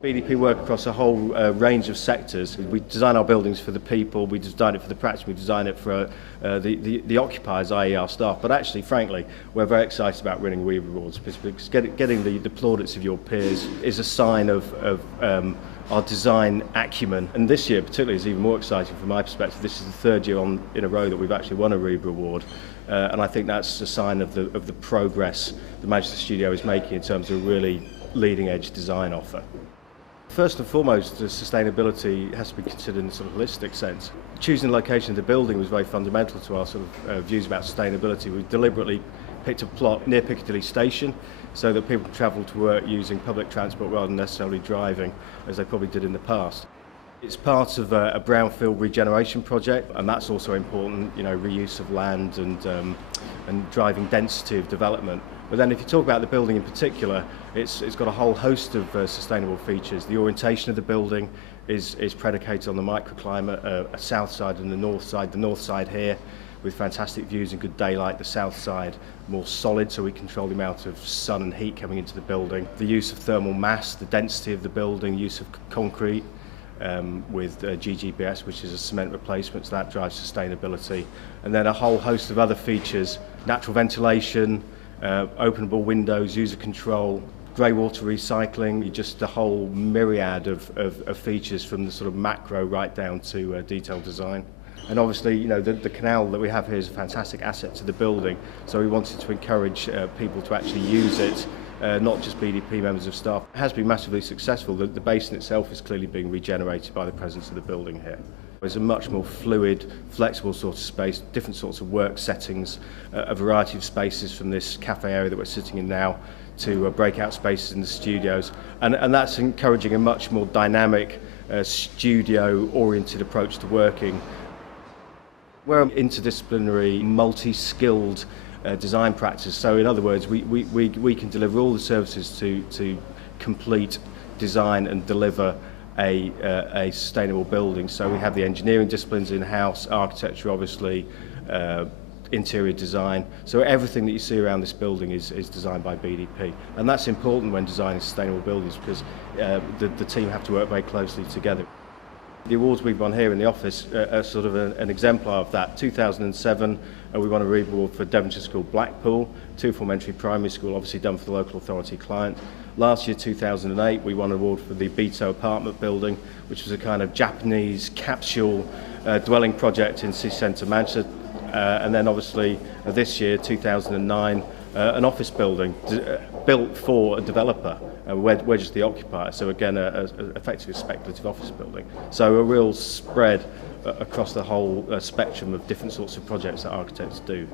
BDP work across a whole range of sectors. We design our buildings for the people, we design it for the practice, we design it for the occupiers, i.e. our staff. But actually, frankly, we're very excited about winning RIBA awards because getting the plaudits of your peers is a sign of our design acumen. And this year particularly is even more exciting from my perspective. This is the third year in a row that we've actually won a RIBA award. And I think that's a sign of the progress the Manchester studio is making in terms of a really leading edge design offer. First and foremost, the sustainability has to be considered in a sort of holistic sense. Choosing the location of the building was very fundamental to our sort of views about sustainability. We deliberately picked a plot near Piccadilly Station so that people can travel to work using public transport rather than necessarily driving, as they probably did in the past. It's part of a brownfield regeneration project, and that's also important, reuse of land and driving density of development. But then if you talk about the building in particular, it's got a whole host of sustainable features. The orientation of the building is predicated on the microclimate, a south side and the north side here with fantastic views and good daylight, the south side more solid so we control the amount of sun and heat coming into the building. The use of thermal mass, the density of the building, use of concrete, with GGBS, which is a cement replacement, so that drives sustainability. And then a whole host of other features, natural ventilation, openable windows, user control, grey water recycling, just a whole myriad of features from the sort of macro right down to detailed design. And obviously, the canal that we have here is a fantastic asset to the building, so we wanted to encourage people to actually use it. Not just BDP members of staff. It has been massively successful. The basin itself is clearly being regenerated by the presence of the building here. It's a much more fluid, flexible sort of space, different sorts of work settings, a variety of spaces from this cafe area that we're sitting in now to breakout spaces in the studios. And that's encouraging a much more dynamic, studio-oriented approach to working. We're an interdisciplinary, multi-skilled design practice. So in other words, we can deliver all the services to complete design and deliver a sustainable building. So we have the engineering disciplines in-house, architecture obviously, interior design. So everything that you see around this building is designed by BDP. And that's important when designing sustainable buildings because the team have to work very closely together. The awards we've won here in the office are sort of an exemplar of that. 2007, we won a RIBA award for Devonshire School Blackpool, 2 form entry primary school, obviously done for the local authority client. Last year, 2008, we won an award for the Beto apartment building, which was a kind of Japanese capsule dwelling project in city centre Manchester. And then obviously this year, 2009, an office building built for a developer. We're just the occupier, so again, effectively a speculative office building. So a real spread across the whole spectrum of different sorts of projects that architects do.